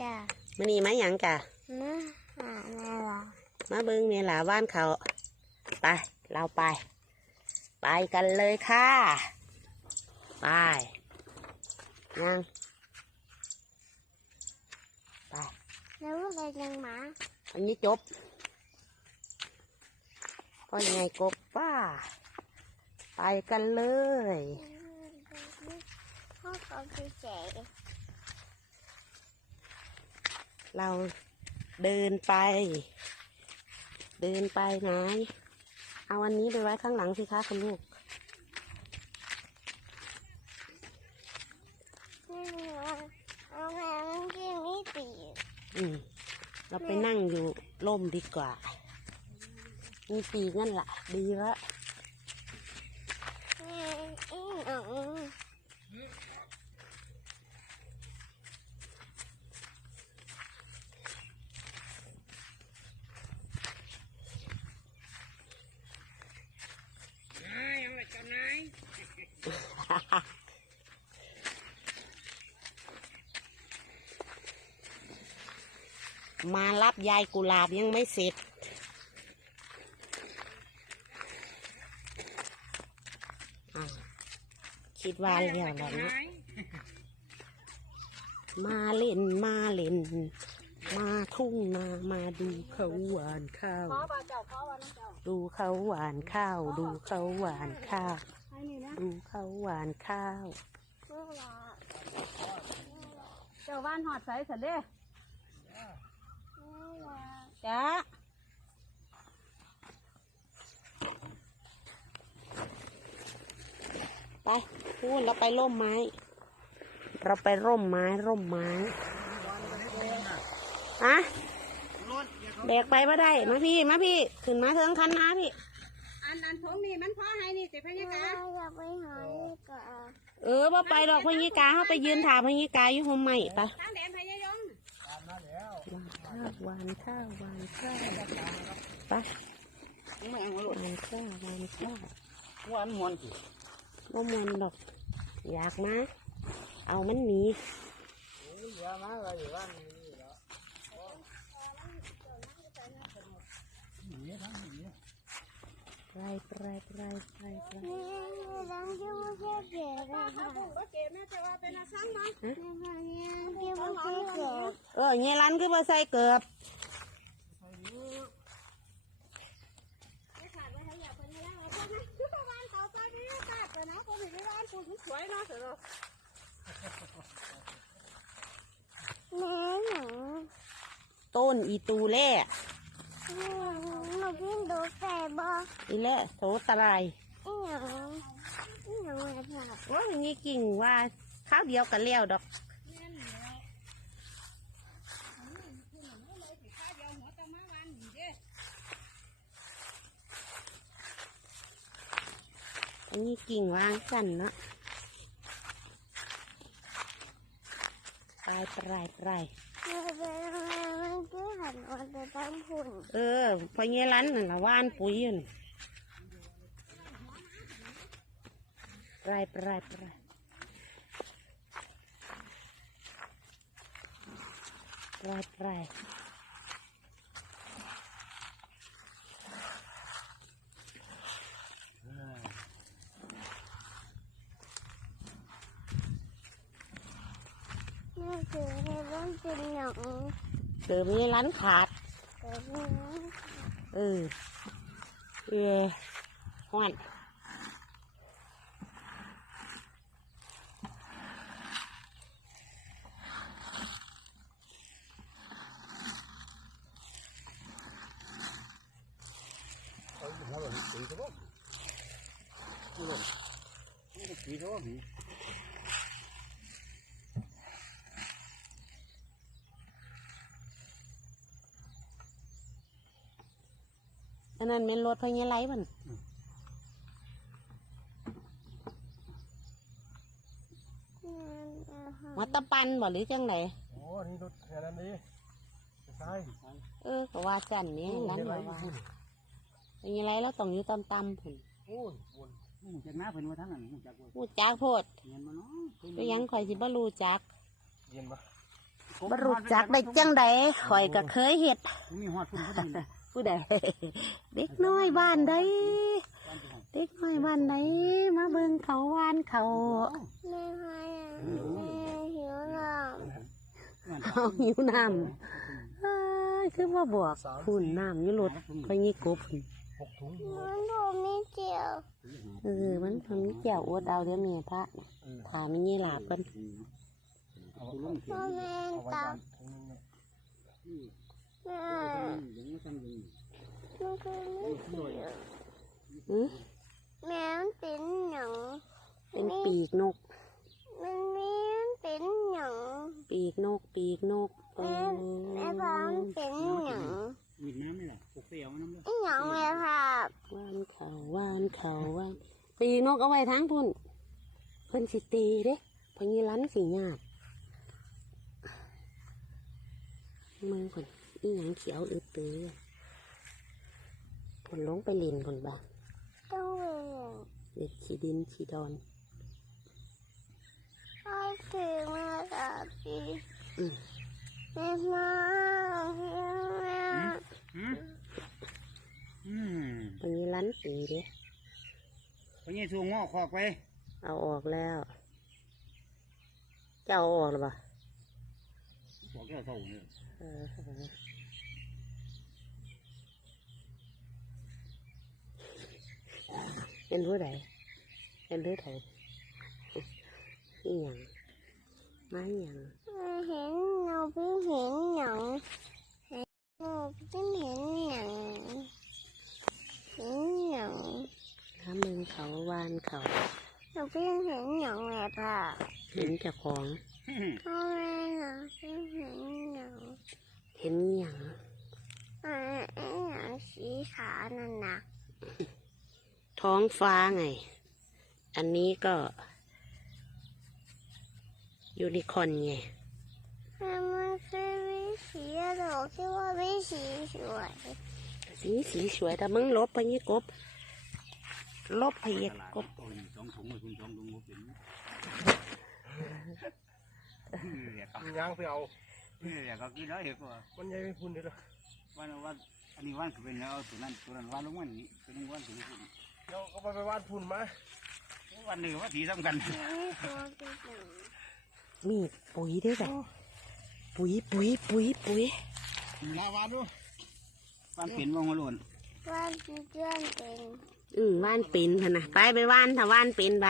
จ้ามันนี่มาหยังจ้ะมาหาแม่เหรอมาเบิ้งเมหลาว่านเขาไป เราไป ไปกันเลยค่ะ ไปยังไปแล้วอะไรยังหมาอันนี้จบก็ยังไงกบว่าไปกันเลยพ่อเขาไปเฉย เราเดินไป เดินไปไหน เอาอันนี้ไปไว้ข้างหลังสิคะคุณลูกนี่เอาแม่มันกินนี่ตีอืมเราไปนั่งอยู่ร่มดีกว่า มีปีกนั่นแหละดีละ แม่อีหนู มารับยายกุหลาบยังไม่เสร็จอ่าคิดว่าเรียวแล้วเนาะมาเล่นมาเล่น มาทุ่งนามาดูเขาหวานข้าว ดูเขาหวานข้าว ดูเขาหวานข้าว ดูเขาหวานข้าวเมื่อวานเจ้าบ้านหอดใสสันเด้ เมื่อวาน จ้า ไป พูดเราไปร่มไม้ เราไปร่มไม้ร่มไม้ฮะแบกไปไม่ได้มาพี่มาพี่ ขึ้นมาเถิงคันนาพี่ อันอันผมนี่มันพ่อให้นี่สิพะยากาอยากไปหาลูกก่อนเออบ่ไปดอกพญิกาเขาไปยืนถามพญิกาอยู่ห่มใหม่ไปตั้งแดนพยายงหวานข้าวหวานข้าวหวานข้าวไปหวานข้าวหวานข้าวหวานหวนสิ บ่มวนดอก อยากมา เอามันหนีเหลือมาอะไรอยู่บ้านนี่แล้วไปไปไปไปไปนี่ร้านที่ว่าแค่เก๋เลยค่ะก็เก๋แม่แต่ว่าเป็นอาซังมั้งนี่ที่ว่าแค่เก๋เออเงี้ยร้านคือบ่ใส่เกือบ ไม่ขาดเลยเขาอยากเป็นยังไงพวกนั้นคือประมาณเขาตาดีตาแต่นะผมเห็นในร้านปู สวยเนาะเสร็จแล้วแม่หนูต้นอีตูแล่หนูกินดูแต่บ่อีแล่โสตะไรายอีหยังอีหยังมาถามโอ้ยนี่กิ่งว่าข้าวเดียวกันแล้วดอก อันนี้กิ่งวางกันเนาะปลายปลายปลายแม่เป็นอะไรมันคือหันมาแต่ตั้งหุ่นเออพอเงี้ยร้านนั่นละว่านปุ๋ยอยู่นี่ปลายปลายปลายปลายปลาย แม่คือให้บ้านเป็นหนังเกิดมีร้านขาดเกิดนี้เออ เออหวานเอาหัวหล่นสีเขาบ่หัวหล่นสีเขาบ่ นนั้นเป็นรถพญาไลมันมาตะปันบ่หรือจังไหนโอ้นี่รถแค่นั้นดีใช่เออก็ว่าจันนี่ร้านบอกว่าพญาไลแล้วต้องอยู่ตำตำผุนโอ้ยวนหูจากหน้าเพิ่นว่าทั้งนั้นหูจากว่าพูดจากโพดเงินมาเนาะไปยังคอยสิบ่รู้จักเย็นปะไปบรู้จักได้จังใดข่อยก็เคยเฮ็ดมีหอดพุ่นพุ่นนี่ ผู้ใดเด็กน้อยบ้านใดเด็กน้อยบ้านใดมาเบิ่งเขาวานเขาแม่ให้แม่หิวน้เอาหิวน้ำเอ้ยคือว่าบอกคุณน้ำอยู่รถพอยี่กบพุ่นหกถุงำมันบอกไม่เจียวเออมันมันมีแก้วอวดเอาเดี๋ยวแม่พระถามมันยี่หลาบกันเอาลงเขียพ่อนแม่เอาไว้ตา จานถุงนึงเนี่ยแม่อย่างนี้ทำอย่างนี้มันคือไม่เจียวอือแม่มันเป็นหนังเป็นปีกนก มันมีมันเป็นหนังปีกนก ปีกนกเอแม่อแม่พามันเป็นหนังมีน้ำไหมล่ะปลุกเปรี้ยวน้ำด้วยไอ้หนังแม่พาว่านเขาว่านเขาว่านปีกนกเอาไว้ทั้งพุ่นเพิ่นสิตีเด้พอยี่ลันสิญาติมึงพุ่น อีหยังเขียวอึดตื้อพุ่นลงไปเล่นพุ่นบ้าต้องเรียนเด็กขี้ดินขี้ดอนเอาถึงแม่ตาปีอืมแม่มาแม่อืมอืมพอยี่ลันตีเด้พอนี่ทวงงอกคอกไป เอาออกแล้ว เจ้าเอาออกหรือเปล่าบอกแก้วเท่าเนี่ย เออเออเป็นผู้ใดเป็นผู้ใดอีหยังมาอีหยังเห็นหนูเพิ่งเห็นหนังหนูเพิ่งเห็นหนังเห็นหนังถ้ามึงเขาวานเขาหนูเพิ่งเห็นหนังแม่พ่อเห็นเจ้าของพ่อแม่หนูเพิ่งเห็นหนังเห็นอีหยังอ่าไอ้หนังสีขาวนั่นนะ ท้องฟ้าไง อันนี้ก็ ยูนิคอร์นไงมันคือวิสีอะไรคิดว่าวิสีสวยสีสีสวยแต่มึงลบไปยี่กบ ลบไปยี่กบตัวนี้สองถุงเลยคุณสองถุงเป็นเรียกมีย่างไปเอาเรียกก็กินแล้วเห็นว่ามันใหญ่ไม่พุ่นเด้อวันวันอันนี้วันคือเป็นแล้วตัวนั้นตัวนั้นวันลงวันนี้เป็นวันถึง เดี๋ยวก็ไปไปวาดพุ่นมาวันหนึ่งว่าทีสำคัญนี่ตัวเป็นหนังมีปุ๋ยด้วยแบบปุ๋ยปุ๋ยปุ๋ยปุ๋ยลาวาดดูวันเป็นวงมาหล่นว่าเพื่อนเป็นอืมว่านเป็นพะนะไปไปว่านถ้าว่านเป็นไป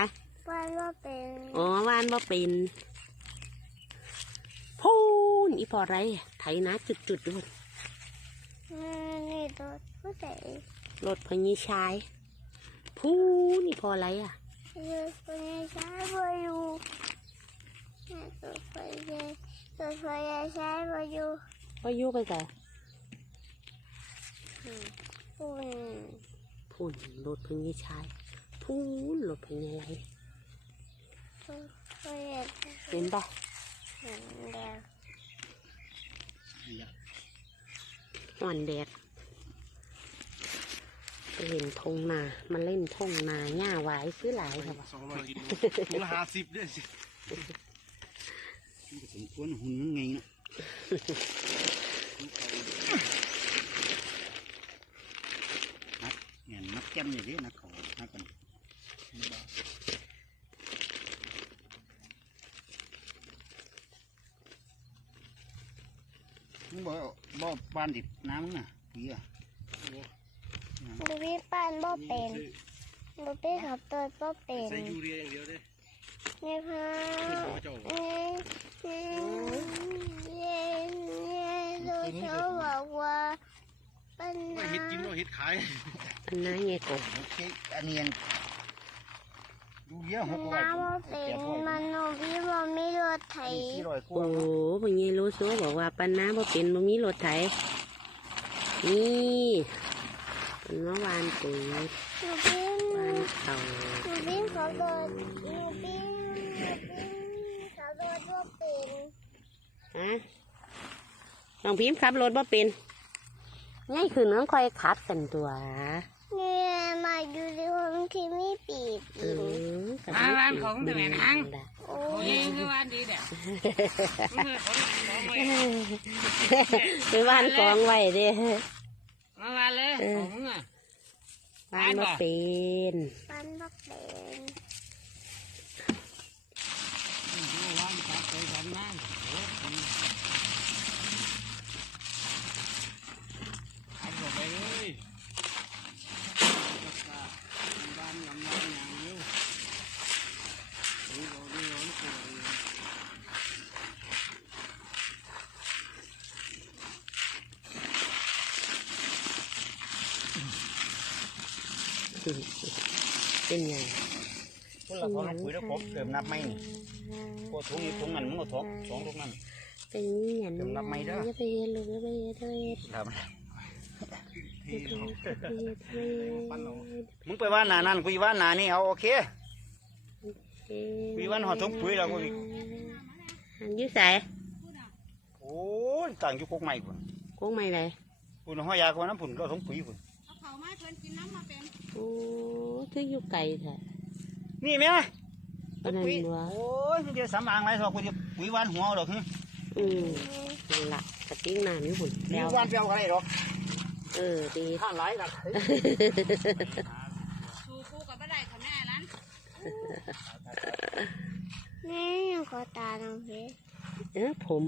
ว่าว่าเป็นอ๋อว่านว่าเป็นพูนอีพอไรไถนะจุดจุดๆด้วยนี่ตัวผู้ใหญ่รถพญิชาย พูนอีพอไรอะคือคนนี้ใช้บอยูนี่ตัวคนนี้ตัวคนนี้ใช้บอยูว่าอยุไปใส่คุณพูนรถพญิชายพูนรถพญิไรตัวคนนี้เห็นปะเห็นแล้วอ่อนแดดไป เล่นทงนามาเล่นทงนาหญ้าหวายซื้อหลายครับสองร้อยกิโลถุงละห้าสิบด้วยสิสมควรหุ่นไงนะนักเนี่ยนักแก้มอย่างนี้นักเขานักกันมึงบอกบอกบ้านดิบน้ำมึงน่ะปีอะ ดู พี่ปานบ่เป็นดูพี่ขับตัวบ่เป็นใส่ยูเรียอย่างเดียวเด้นี่พ่อเจ้านี่นี่นี่นี่ดูเขาบอกว่าเป็นว่าน้เฮ็ดกินว่าเฮ็ดขายอันนั้นไงกบโอเคอันนี้ยังดูเยอะหกำร้อยน้ำบ่เป็นมันหนูพี่บ่มีรถไถสี่ร้อยกโอ้ว่าโหพญิรู้ซัวบอกว่าปันน้าบ่เป็นบ่มีรถไถนี่ เป็นเมื่อวานปุ๋ยหนูพี่วานเขาหนูพี่เขาโดนหนูพี่หนูพี่เขาโดนบ่เป็นฮะน้องพิมพ์ขับรถบ่เป็นง่ายคือน้องคอยขับกันตัวเนี่ยมาดูดิว่ามีคือไม่ปีดเออกับมาบ้านของแต่แม่นางโอ้โอ้ยยคือวันดีเด้อมือของของไว้ไปบ้านกองไว้เด้ มาบ้านเลยของมึงอะบ้านบ่เป็น ปันบักเป็น ดูวันตัดไปกันนั่นโอ้ยอัดลงไปเลยบ้านกำลังอย่างเดียวดูดูดูดู เป็นไงคนละของปุ๋ยแล้วผมเติมนับไม่นี่โอ้ถุงนี้ถุงนั้นมึงก็ถกสองถุงนั้นเป็นอย่างเติมรับไม่เด้ออย่าไปเฮ็ดลูกอย่าไปเฮ็ดเลยครับอย่าไปเฮ็ดอย่าไปเฮ็ดเลยมึงไปว่าหนานั่นกูอีว่าหนานี่เอาโอเคมีวันหอดถุงปุ๋ยแล้วกูอีกอันอยืดใส่โอ้ยต่างอยู่กกใหม่พุ่นกุ้งไม่ไหนพุ่นห้อยยาคนนั้นพุ่นเราถุงปุ๋ยพุ่นเอาเขามาเพิ่นกินน้ำมาเป็น โอ้คืออยู่ไกลแท้นี่แม่อันนั้นปุ๋ยวะโอ้ยมึงจะสำอางไรสอกกูจะปุ๋ยหวานหัวเอาดอกฮึอืมนั่นละกระติ้งน้ำอยู่หุ่นปุ๋ยแล้วหวานเปรี้ยวอะไรดอกเออดีข้างหลายกันสู้คู่กับบ่ได้ค่ะแม่ร้านแม่ยังขอตาน้องเพชรเออผม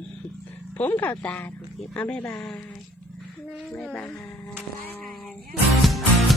ผมเข้าตาทุกทีอะบ๊ายบายแม่บ๊ายบาย